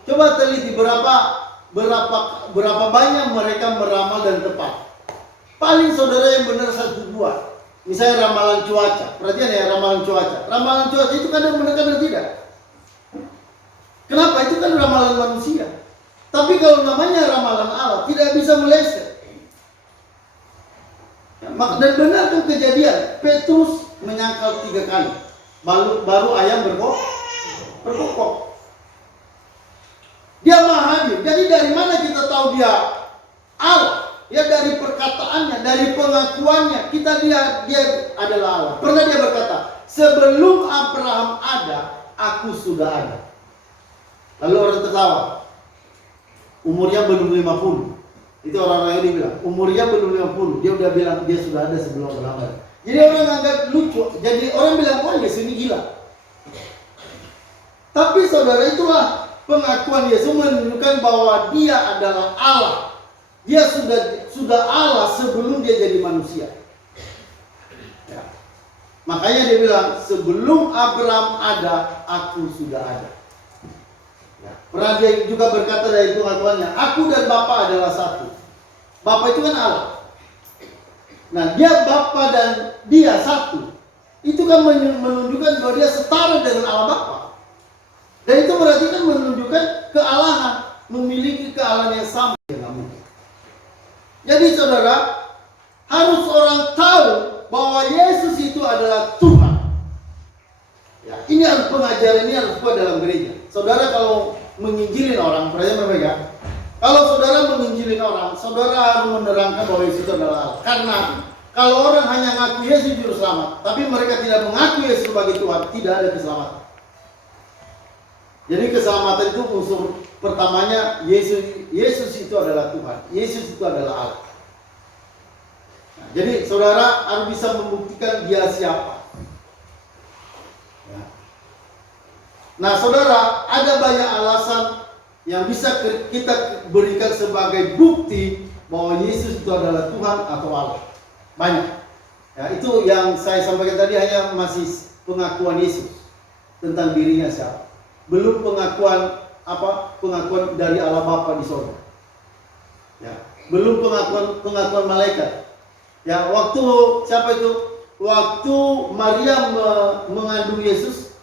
Coba teliti berapa banyak mereka meramal dan tepat. Paling saudara yang benar 1-2. Misalnya ramalan cuaca. Perhatian ya, ramalan cuaca. Ramalan cuaca itu kadang benar kadang tidak. Kenapa? Itu kan ramalan manusia. Tapi kalau namanya ramalan Allah tidak bisa meleset. Dan benar tuh kejadian. Petrus menyangkal 3 kali. Baru ayam berkokok. Dia maha hadir. Jadi dari mana kita tahu dia Allah? Ya dari perkataannya, dari pengakuannya. Kita lihat dia adalah Allah. Pernah dia berkata, sebelum Abraham ada, aku sudah ada. Lalu orang tertawa. Umurnya belum 50. Itu orang-orang ini bilang, umurnya belum 50. Dia udah bilang dia sudah ada sebelum Abraham ada. Jadi orang anggap lucu. Jadi orang bilang, oh Yesus ini gila. Tapi saudara, itulah pengakuan Yesus menunjukkan bahwa dia adalah Allah. Dia sudah Allah sebelum dia jadi manusia. Ya. Makanya dia bilang, sebelum Abraham ada, aku sudah ada. Ya. Pernah dia juga berkata dari pengakuannya, aku dan Bapa adalah satu. Bapa itu kan Allah. Nah, dia Bapa dan dia satu. Itu kan menunjukkan bahwa dia setara dengan Allah Bapa. Dan itu berarti kan menunjukkan kealahan, memiliki kealahan yang sama dengan mungkin. Jadi saudara, harus orang tahu bahwa Yesus itu adalah Tuhan. Ya, ini harus pengajaran, ini harus buat dalam gereja. Saudara kalau menginjilin orang, perhatian baik-baik ya. Kalau saudara menginjilin orang, saudara harus menerangkan bahwa Yesus itu adalah Allah. Karena kalau orang hanya ngaku Yesus juru selamat, tapi mereka tidak mengaku Yesus sebagai Tuhan, tidak ada keselamatan. Jadi keselamatan itu unsur pertamanya Yesus itu adalah Tuhan. Yesus itu adalah Allah. Nah, jadi saudara harus bisa membuktikan dia siapa. Ya. Nah saudara, ada banyak alasan yang bisa kita berikan sebagai bukti bahwa Yesus itu adalah Tuhan atau Allah. Banyak. Ya, itu yang saya sampaikan tadi hanya masih pengakuan Yesus tentang dirinya siapa. Belum pengakuan dari Allah Bapa di surga. Ya, belum pengakuan malaikat. Ya, waktu siapa itu? Waktu Maria mengandung Yesus,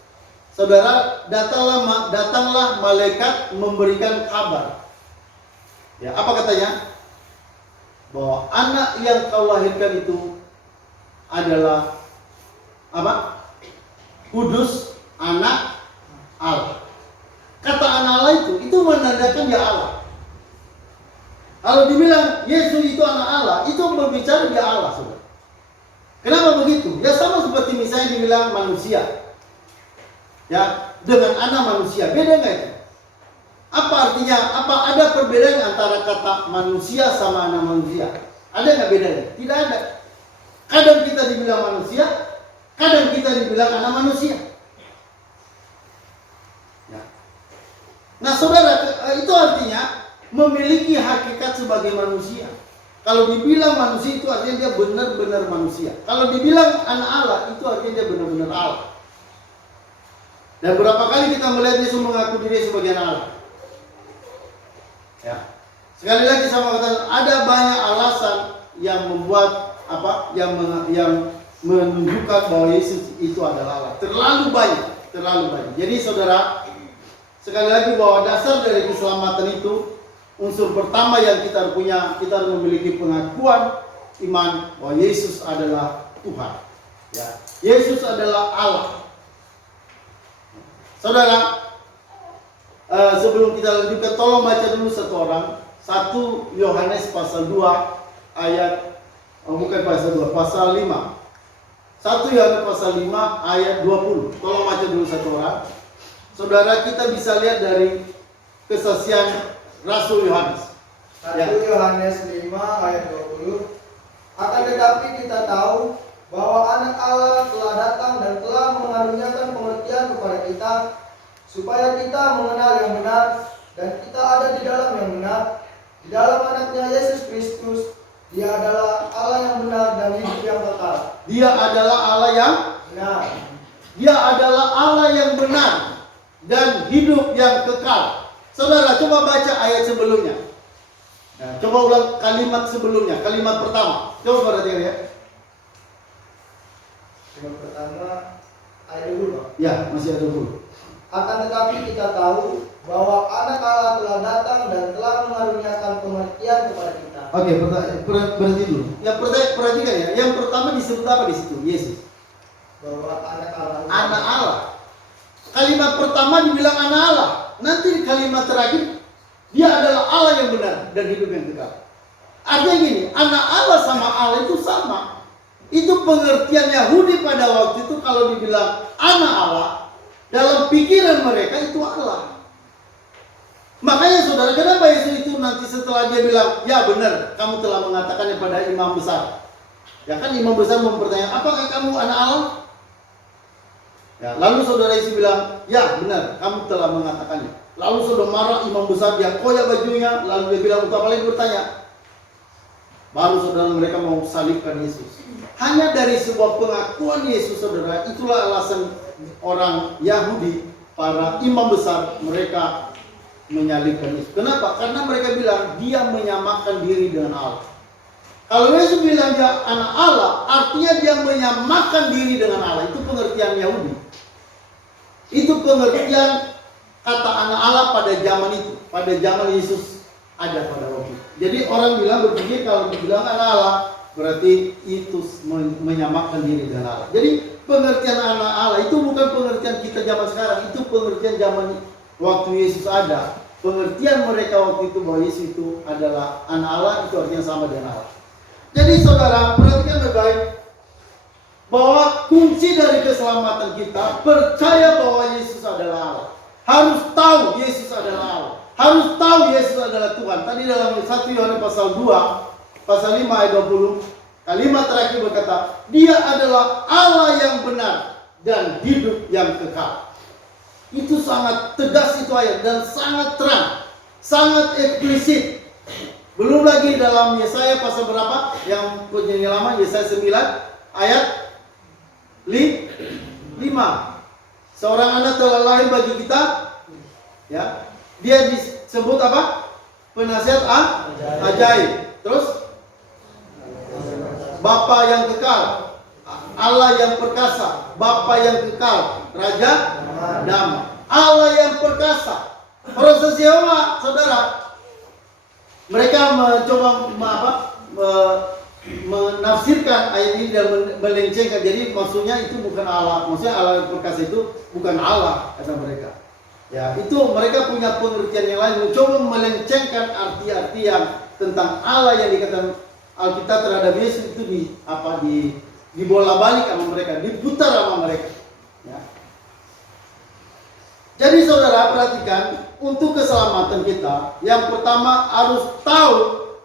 saudara, datanglah malaikat memberikan kabar. Ya, apa katanya? Bahwa anak yang kau lahirkan itu adalah apa? Kudus, anak Allah. Kata anak Allah itu menandakan dia Allah. Kalau dibilang Yesus itu anak Allah, itu berbicara dia Allah, saudara. Kenapa begitu? Ya sama seperti misalnya dibilang manusia. Ya, dengan anak manusia, beda nggak itu? Apa artinya? Apa ada perbedaan antara kata manusia sama anak manusia? Ada nggak bedanya? Tidak ada. Kadang kita dibilang manusia, kadang kita dibilang anak manusia. Ya. Nah, saudara, itu artinya memiliki hakikat sebagai manusia. Kalau dibilang manusia itu artinya dia benar-benar manusia. Kalau dibilang anak Allah itu artinya dia benar-benar Allah. Dan berapa kali kita melihat Yesus mengaku diri sebagai anak Allah? Ya. Sekali lagi sama kata, ada banyak alasan yang membuat apa? Yang menunjukkan bahwa Yesus itu adalah Allah. Terlalu banyak. Jadi saudara, sekali lagi bahwa dasar dari keselamatan itu, unsur pertama yang kita punya, kita harus memiliki pengakuan iman bahwa Yesus adalah Tuhan. Ya, Yesus adalah Allah. Saudara, sebelum kita lanjutkan, tolong baca dulu satu orang, 1 Yohanes pasal 2 ayat, pasal 5. 1 Yohanes pasal 5 ayat 20. Tolong baca dulu satu orang. Saudara, kita bisa lihat dari kesaksian Rasul Yohanes. 1 Yohanes 5 ayat 20. Akan tetapi kita tahu bahwa anak Allah telah datang dan telah mengaruniakan pengertian kepada kita, supaya kita mengenal yang benar dan kita ada di dalam yang benar, di dalam anaknya Yesus Kristus. Dia adalah Allah yang benar dan hidup yang kekal. Dia adalah Allah yang benar. Dia adalah Allah yang benar dan hidup yang kekal. Saudara, coba baca ayat sebelumnya. Nah, coba ulang kalimat sebelumnya, kalimat pertama. Coba perhatikan ya. Kalimat pertama ayat dulu. Ya, masih ada dulu. Akan tetapi kita tahu bahwa anak Allah telah datang dan telah mengaruniakan pengertian kepada kita. Oke, berhenti dulu. Ya, perhatikan ya. Yang pertama disebut apa di situ? Yesus. Bahwa anak Allah. Anak Allah. Kalimat pertama dibilang anak Allah. Nanti kalimat terakhir, dia adalah Allah yang benar dan hidup yang kekal. Artinya gini, anak Allah sama Allah itu sama. Itu pengertian Yahudi pada waktu itu. Kalau dibilang anak Allah, dalam pikiran mereka itu Allah. Makanya saudara, kenapa Yesus itu nanti setelah dia bilang, ya benar, kamu telah mengatakannya pada imam besar. Ya kan imam besar mempertanyakan, apakah kamu anak Allah? Ya, lalu saudara Yesus bilang, ya benar, kamu telah mengatakannya. Lalu saudara marah, imam besar, dia koyak bajunya, lalu dia bilang, untuk apa lagi bertanya? Baru saudara mereka mau salibkan Yesus. Hanya dari sebuah pengakuan Yesus, saudara, itulah alasan orang Yahudi, para imam besar, mereka menyalibkan Yesus. Kenapa? Karena mereka bilang, dia menyamakan diri dengan Allah. Kalau Yesus bilang dia anak Allah, artinya dia menyamakan diri dengan Allah. Itu pengertian Yahudi. Itu pengertian kata anak Allah pada zaman itu. Pada zaman Yesus ada pada waktu itu. Jadi orang berpikir kalau dibilang anak Allah, berarti itu menyamakan diri dengan Allah. Jadi pengertian anak Allah itu bukan pengertian kita zaman sekarang. Itu pengertian zaman waktu Yesus ada. Pengertian mereka waktu itu bahwa Yesus itu adalah anak Allah, itu artinya sama dengan Allah. Jadi saudara, perhatikan baik-baik bahwa kunci dari keselamatan kita percaya bahwa Yesus adalah Allah. Harus tahu Yesus adalah Allah. Harus tahu Yesus adalah Tuhan. Tadi dalam 1 Yohanes pasal 2, pasal 5 ayat 20, kalimat terakhir berkata, dia adalah Allah yang benar dan hidup yang kekal. Itu sangat tegas itu ayat dan sangat terang, sangat eksplisit. Belum lagi dalam Yesaya pasal berapa? Yang penyanyi lama, Yesaya 9 ayat 5. Seorang anak telah lahir bagi kita. Ya. Dia disebut apa? Penasihat ajaib. Terus Bapa yang kekal, Allah yang perkasa, Bapa yang kekal, Raja damai. Allah yang perkasa. Proses Yehova, saudara, mereka mencoba menafsirkan ayat ini dan melencengkan. Jadi maksudnya itu bukan Allah. Maksudnya Allah yang perkasa itu bukan Allah, kata mereka. Ya, itu mereka punya pengertian yang lain, mencoba melencengkan arti-arti yang tentang Allah yang dikatakan Alkitab terhadap Yesus itu dibola-balik sama mereka, diputar sama mereka. Ya. Jadi saudara perhatikan, untuk keselamatan kita, yang pertama harus tahu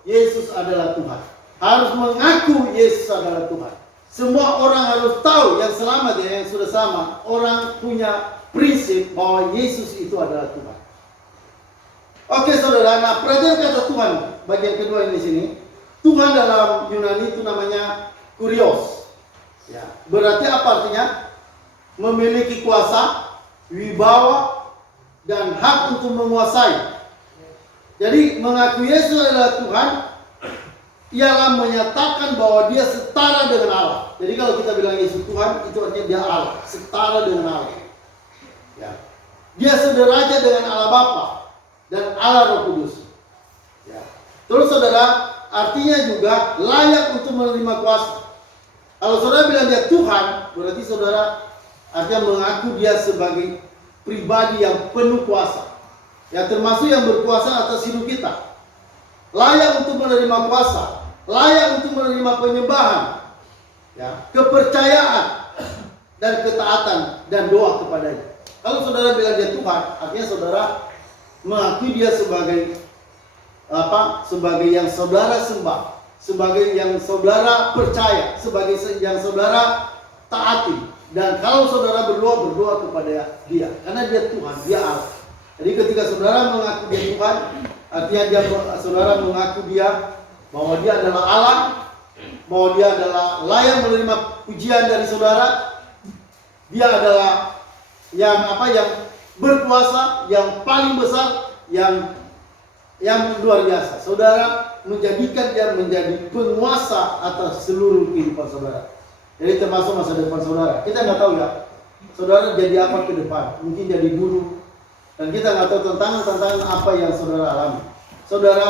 Yesus adalah Tuhan. Harus mengaku Yesus adalah Tuhan. Semua orang harus tahu, yang selamat ya, yang sudah selamat, orang punya prinsip bahwa Yesus itu adalah Tuhan. Oke saudara, nah perhatikan kata Tuhan bagian kedua ini di sini. Tuhan dalam Yunani itu namanya kurios. Ya, berarti apa artinya? Memiliki kuasa, wibawa, dan hak untuk menguasai. Jadi mengaku Yesus adalah Tuhan ialah menyatakan bahwa dia setara dengan Allah. Jadi kalau kita bilang Yesus Tuhan, itu artinya dia Allah, setara dengan Allah. Ya. Dia sederajat dengan Allah Bapa dan Allah Roh Kudus. Ya. Terus saudara, artinya juga layak untuk menerima kuasa. Kalau saudara bilang dia Tuhan, berarti saudara artinya mengaku dia sebagai pribadi yang penuh kuasa. Ya, termasuk yang berkuasa atas hidup kita. Layak untuk menerima kuasa, layak untuk menerima penyembahan, ya, kepercayaan dan ketaatan dan doa kepadanya. Kalau saudara bilang dia Tuhan, artinya saudara mengakui dia sebagai sebagai yang saudara sembah, sebagai yang saudara percaya, sebagai yang saudara taati. Dan kalau saudara berdoa kepada dia, karena dia Tuhan, dia Allah. Jadi ketika saudara mengaku dia Tuhan, artinya saudara mengaku dia bahwa dia adalah Allah, bahwa dia adalah layak menerima pujian dari saudara. Dia adalah yang berkuasa, yang paling besar, yang luar biasa. Saudara menjadikan dia menjadi penguasa atas seluruh kehidupan saudara. Jadi termasuk masa depan saudara. Kita nggak tahu ya, saudara jadi apa ke depan. Mungkin jadi guru, dan kita nggak tahu tantangan apa yang saudara alami. Saudara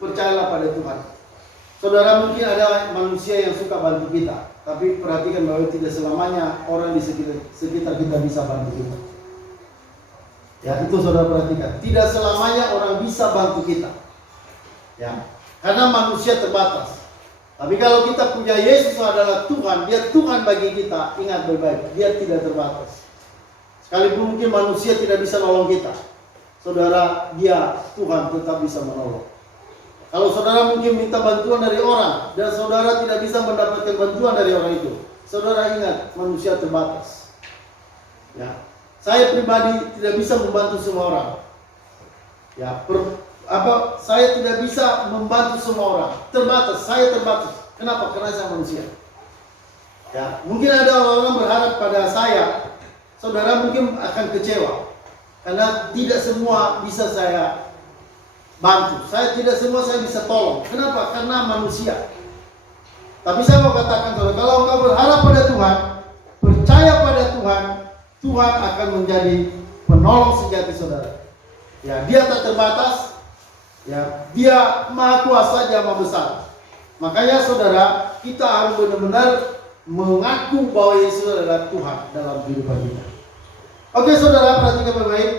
percayalah pada Tuhan. Saudara mungkin ada manusia yang suka bantu kita, tapi perhatikan bahwa tidak selamanya orang di sekitar kita bisa bantu kita. Ya, itu saudara perhatikan. Tidak selamanya orang bisa bantu kita. Ya, karena manusia terbatas. Tapi kalau kita punya Yesus adalah Tuhan, dia Tuhan bagi kita. Ingat baik-baik, dia tidak terbatas. Sekalipun mungkin manusia tidak bisa nolong kita, saudara, dia Tuhan tetap bisa menolong. Kalau saudara mungkin minta bantuan dari orang dan saudara tidak bisa mendapatkan bantuan dari orang itu, saudara ingat, manusia terbatas. Ya, saya pribadi tidak bisa membantu semua orang. Ya, saya tidak bisa membantu semua orang. Terbatas, saya terbatas. Kenapa? Karena saya manusia. Ya, mungkin ada orang-orang berharap pada saya, saudara mungkin akan kecewa karena tidak semua bisa saya bantu. Tidak semua saya bisa tolong. Kenapa? Karena manusia. Tapi saya mau katakan saudara, kalau engkau berharap pada Tuhan, percaya pada Tuhan, Tuhan akan menjadi penolong sejati saudara. Ya, dia tak terbatas. Ya, dia maha kuasa, dia maha besar. Makanya saudara, kita harus benar-benar mengaku bahwa Yesus adalah Tuhan dalam kehidupan kita. Oke saudara, perhatikan baik-baik.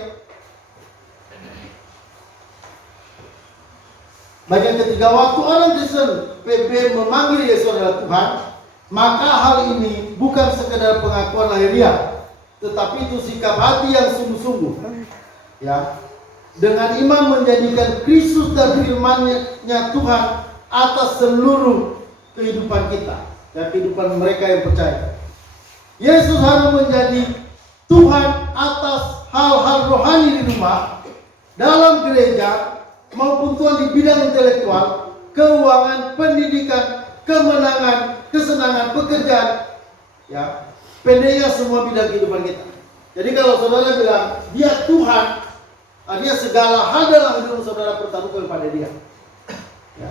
Bagian ketiga, waktu orang Kristen PB memanggil Yesus adalah Tuhan, maka hal ini bukan sekedar pengakuan lahiriah, tetapi itu sikap hati yang sungguh-sungguh. Ya, dengan iman menjadikan Kristus dan firman-Nya Tuhan atas seluruh kehidupan kita, dan kehidupan mereka yang percaya. Yesus harus menjadi Tuhan atas hal-hal rohani di rumah, dalam gereja, maupun Tuhan di bidang intelektual, keuangan, pendidikan, kemenangan, kesenangan, pekerjaan, ya, pendeknya semua bidang kehidupan kita. Jadi kalau saudara bilang dia Tuhan, artinya segala hal dalam hidup saudara pertaruhkan pada dia. Ya.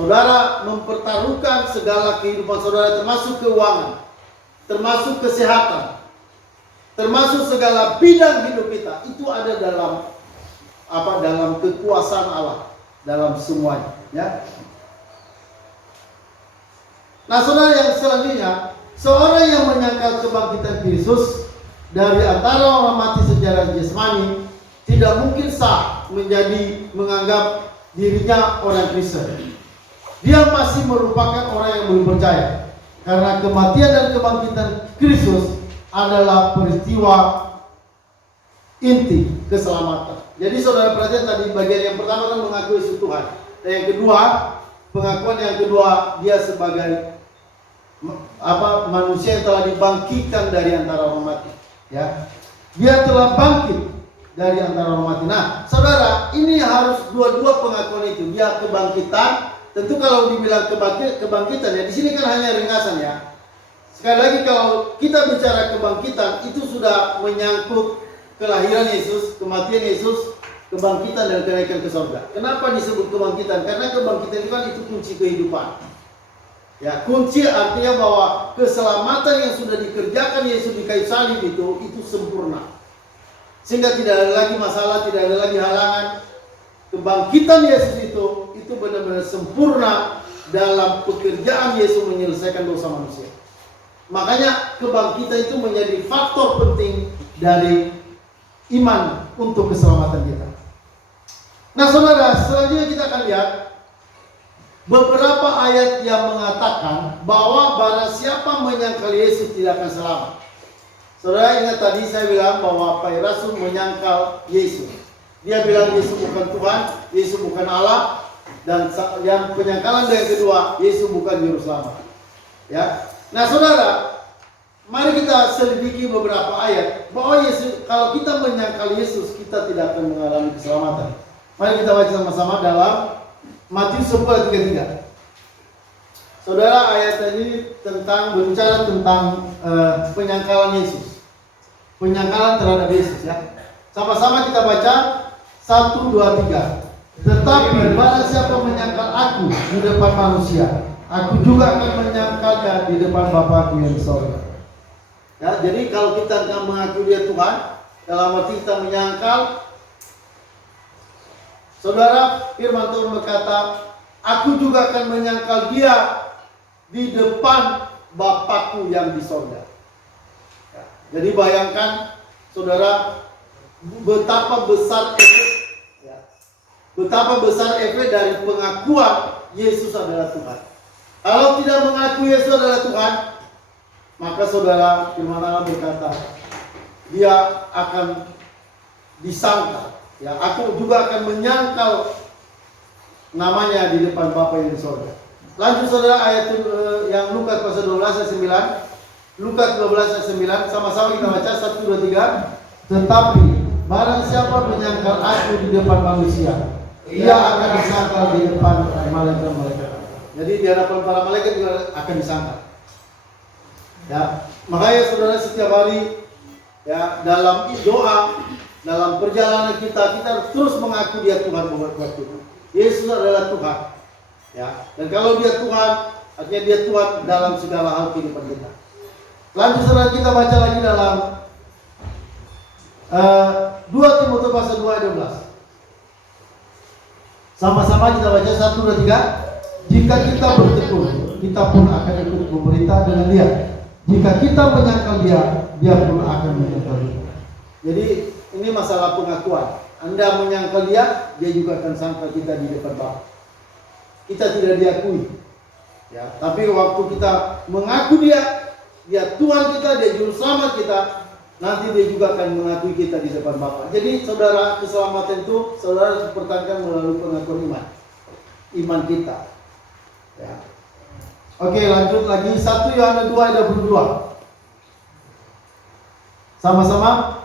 saudara mempertaruhkan segala kehidupan saudara, termasuk keuangan, termasuk kesehatan, termasuk segala bidang hidup kita, itu ada dalam dalam kekuasaan Allah, dalam semuanya, ya. Nah, saudara, yang selanjutnya, seorang yang menyangkal kebangkitan Kristus dari antara orang mati secara jasmani tidak mungkin sah menganggap dirinya orang Kristen. Dia masih merupakan orang yang belum percaya, karena kematian dan kebangkitan Kristus adalah peristiwa inti keselamatan. Jadi saudara perhatikan tadi bagian yang pertama kan mengakui Yesus Tuhan. Dan yang kedua, pengakuan yang kedua, dia sebagai manusia yang telah dibangkitkan dari antara orang mati. Ya, dia telah bangkit dari antara orang mati. Nah, saudara, ini harus dua-dua pengakuan itu. Dia kebangkitan. Tentu kalau dibilang kebangkitan, ya di sini kan hanya ringkasan, ya. Sekali lagi, kalau kita bicara kebangkitan, itu sudah menyangkut kelahiran Yesus, kematian Yesus, kebangkitan dan kenaikan ke surga. Kenapa disebut kebangkitan? Karena kebangkitan itu kan itu kunci kehidupan. Ya, kunci artinya bahwa keselamatan yang sudah dikerjakan Yesus di kayu salib itu sempurna. Sehingga tidak ada lagi masalah, tidak ada lagi halangan. Kebangkitan Yesus itu benar-benar sempurna dalam pekerjaan Yesus menyelesaikan dosa manusia. Makanya kebangkitan itu menjadi faktor penting dari iman untuk keselamatan kita. Nah, saudara, selanjutnya kita akan lihat beberapa ayat yang mengatakan bahwa barang siapa menyangkal Yesus tidak akan selamat. Saudara ingat tadi saya bilang bahwa Rasul menyangkal Yesus. Dia bilang Yesus bukan Tuhan, Yesus bukan Allah, dan yang penyangkalan yang kedua, Yesus bukan juru selamat. Ya. Nah, saudara, mari kita selidiki beberapa ayat bahwa Yesus, kalau kita menyangkal Yesus, kita tidak akan mengalami keselamatan. Mari kita baca sama-sama dalam Matius 10:33. Saudara, ayat ini berbicara tentang penyangkalan Yesus. Penyangkalan terhadap Yesus, ya. Sama-sama kita baca 1, 2, 3. Tetapi barang siapa menyangkal aku di depan manusia, aku juga akan menyangkalnya di depan Bapa-Ku yang di sorga. Ya, jadi kalau kita tidak mengaku dia Tuhan, dalam arti kita menyangkal, saudara, firman Tuhan berkata, aku juga akan menyangkal dia di depan Bapa-Ku yang di sorga. Ya, jadi bayangkan, saudara, betapa besar efek dari pengakuan Yesus adalah Tuhan. Kalau tidak mengaku Yesus adalah Tuhan, maka saudara, firman Allah berkata, dia akan disangkal. Ya, aku juga akan menyangkal namanya di depan Bapa yang di sorga. Lanjut saudara, ayat yang Lukas pasal 12 ayat 9. Lukas 12 ayat 9, sama-sama kita baca 1, 2, 3. Tetapi barang siapa menyangkal aku di depan manusia, ia akan disangkal di depan malaikat-malaikat. Jadi di hadapan para malaikat juga akan disangkal. Ya, makanya saudara setiap hari, ya, dalam doa, dalam perjalanan kita terus mengaku dia Tuhan buat kita. Yesus adalah Tuhan. Ya, dan kalau dia Tuhan, artinya dia Tuhan dalam segala hal kehidupan kita. Lanjut saudara, kita baca lagi dalam 2 Timotius pasal 2 ayat 12. Sama-sama kita baca 1, 2, 3. Jika kita bertekun, kita pun akan ikut memerintah dengan dia. Jika kita menyangkal dia, dia pun akan menyangkal kita. Jadi ini masalah pengakuan. Anda menyangkal dia, dia juga akan sangkal kita di depan Bapa. Kita tidak diakui, ya. Tapi waktu kita mengaku dia Tuhan kita, dia juru selamat kita, nanti dia juga akan mengakui kita di depan Bapa. Jadi saudara, keselamatan itu saudara pertahankan melalui pengakuan iman kita. Ya. Oke, lanjut lagi 1 Yohanes 2 ayat 22. Sama-sama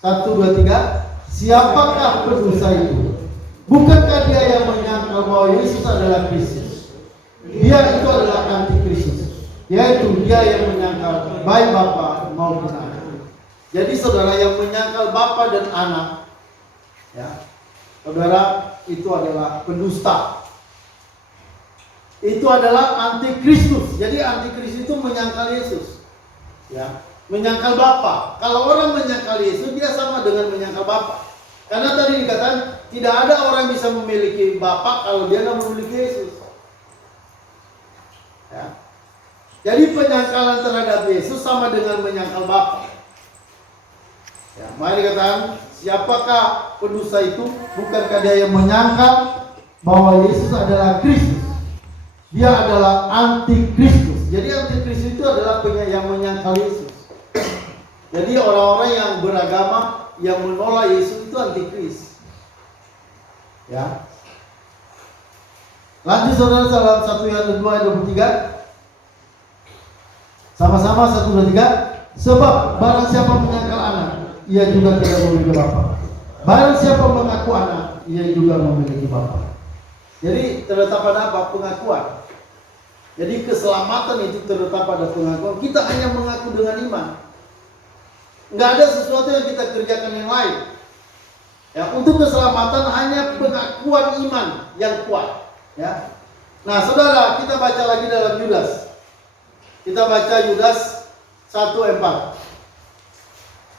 1, 2, 3. Siapakah pendosa itu? Bukankah dia yang menyangkal bahwa Yesus adalah Kristus? Dia itu adalah antikristus, yaitu dia yang menyangkal baik Bapa maupun Anak. Jadi saudara, yang menyangkal Bapa dan Anak, ya, saudara, itu adalah pendusta. itu adalah antikristus. Jadi antikristus itu menyangkal Yesus. Ya, menyangkal Bapa. Kalau orang menyangkal Yesus, dia sama dengan menyangkal Bapa. Karena tadi dikatakan tidak ada orang yang bisa memiliki Bapa kalau dia tidak memiliki Yesus. Ya. Jadi penyangkalan terhadap Yesus sama dengan menyangkal Bapa. Ya, mari dikatakan, siapakah pendusta itu? Bukankah dia yang menyangkal bahwa Yesus adalah Kristus? Dia adalah antikristus. Jadi antikristus itu adalah yang menyangkal Yesus. Jadi orang-orang yang beragama yang menolak Yesus itu antikris. Ya. Lanjut saudara dalam 1 Yohanes 2 ayat 23. Sama-sama 1 2 3. Sebab barang siapa menyangkal anak, ia juga tidak memiliki Bapa. Barang siapa mengaku anak, ia juga memiliki Bapa. Jadi terletak pada apa? Pengakuan. Jadi keselamatan itu terletak pada pengakuan. Kita hanya mengaku dengan iman. Nggak ada sesuatu yang kita kerjakan yang lain. Ya, untuk keselamatan hanya pengakuan iman yang kuat. Ya. Nah, saudara, kita baca lagi dalam Yudas. Kita baca Yudas 1:4.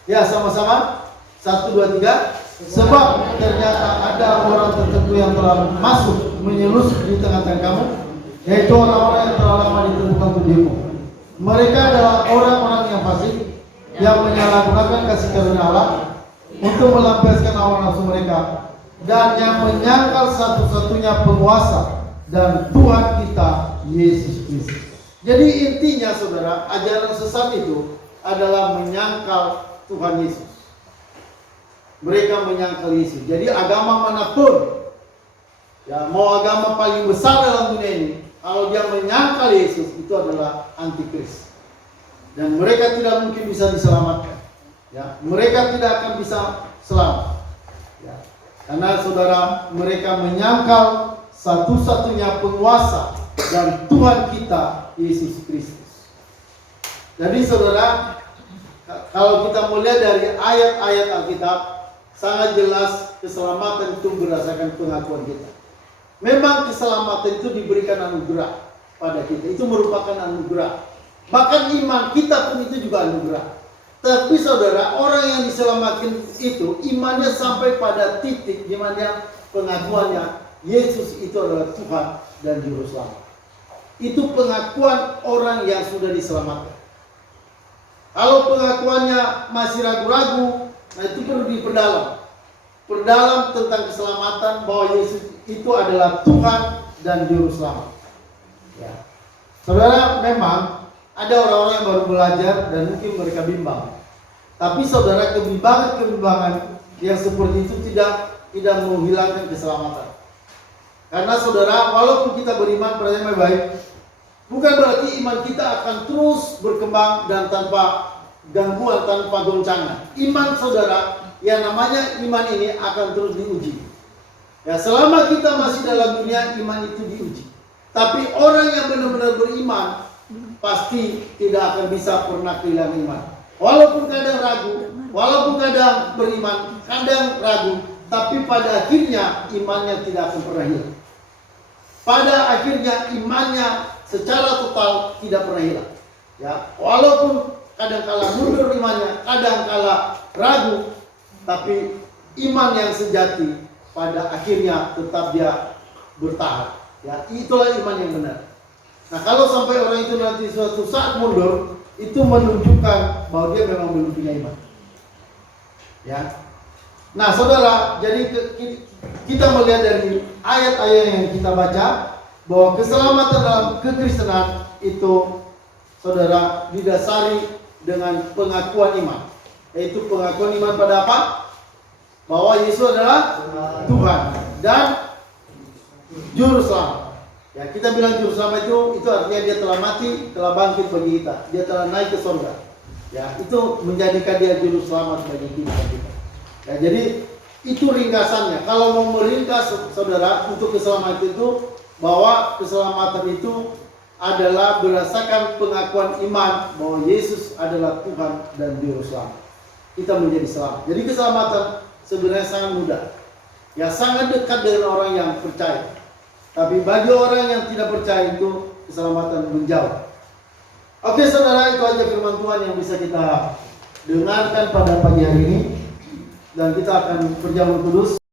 Ya, sama-sama. 1 2 3. Sebab ternyata ada orang tertentu yang telah masuk menyelusup di tengah-tengah kamu, yaitu orang-orang yang telah lama ditentukan untuk dirimu. Mereka adalah orang-orang yang fasik, yang menyalahgunakan kasih karunia Allah untuk melampiaskan hawa nafsu mereka, dan yang menyangkal satu-satunya penguasa dan Tuhan kita Yesus Kristus. Jadi intinya saudara, ajaran sesat itu adalah menyangkal Tuhan Yesus. Mereka menyangkal Yesus. Jadi agama manapun, ya mau agama paling besar dalam dunia ini, kalau dia menyangkal Yesus, itu adalah antikris. Dan mereka tidak mungkin bisa diselamatkan. Ya, mereka tidak akan bisa selamat. Ya, karena saudara, mereka menyangkal satu-satunya penguasa dan Tuhan kita Yesus Kristus. Jadi saudara, kalau kita melihat dari ayat-ayat Alkitab, sangat jelas keselamatan itu berdasarkan pengakuan kita. Memang keselamatan itu diberikan anugerah pada kita. Itu merupakan anugerah. Bahkan iman kita pun itu juga anugerah. Tapi saudara, orang yang diselamatkan itu imannya sampai pada titik di mana pengakuannya Yesus itu adalah Tuhan dan Juru Selamat. Itu pengakuan orang yang sudah diselamatkan. Kalau pengakuannya masih ragu-ragu, nah itu perlu diperdalam. Perdalam tentang keselamatan bahwa Yesus itu adalah Tuhan dan Juru Selamat. Ya. Saudara, memang ada orang-orang yang baru belajar dan mungkin mereka bimbang. Tapi saudara, kebimbangan yang seperti itu tidak menghilangkan keselamatan. Karena saudara, walaupun kita beriman pada yang baik, bukan berarti iman kita akan terus berkembang dan tanpa gangguan, tanpa goncangan. Iman saudara, yang namanya iman ini akan terus diuji. Ya, selama kita masih dalam dunia, iman itu diuji. Tapi orang yang benar-benar beriman pasti tidak akan bisa pernah kehilangan iman. Walaupun kadang ragu, walaupun kadang beriman, kadang ragu, tapi pada akhirnya imannya tidak akan pernah hilang. Pada akhirnya imannya secara total tidak pernah hilang. Ya, walaupun kadang kala mundur imannya, kadang kala ragu, tapi iman yang sejati pada akhirnya tetap dia bertahan. Ya, itulah iman yang benar. Nah, kalau sampai orang itu nanti suatu saat mundur, itu menunjukkan bahwa dia memang belum punya iman. Ya. Nah, saudara, jadi kita melihat dari ayat-ayat yang kita baca bahwa keselamatan dalam kekristenan itu, saudara, didasari dengan pengakuan iman. Yaitu pengakuan iman pada apa? Bahwa Yesus adalah Tuhan dan Juru Selamat. Ya, kita bilang Juru Selamat itu artinya dia telah mati, telah bangkit bagi kita. Dia telah naik ke surga. Ya, itu menjadikan dia Juru Selamat bagi kita. Ya, jadi itu ringkasannya. Kalau mau meringkas saudara untuk keselamatan itu, bahwa keselamatan itu adalah berdasarkan pengakuan iman bahwa Yesus adalah Tuhan dan Juru Selamat. Kita menjadi selamat. Jadi keselamatan sebenarnya sangat mudah. Ya, sangat dekat dengan orang yang percaya. Tapi bagi orang yang tidak percaya itu keselamatan menjauh. Oke saudara, itu aja firman Tuhan yang bisa kita dengarkan pada pagi hari ini. Dan kita akan berjalan kudus.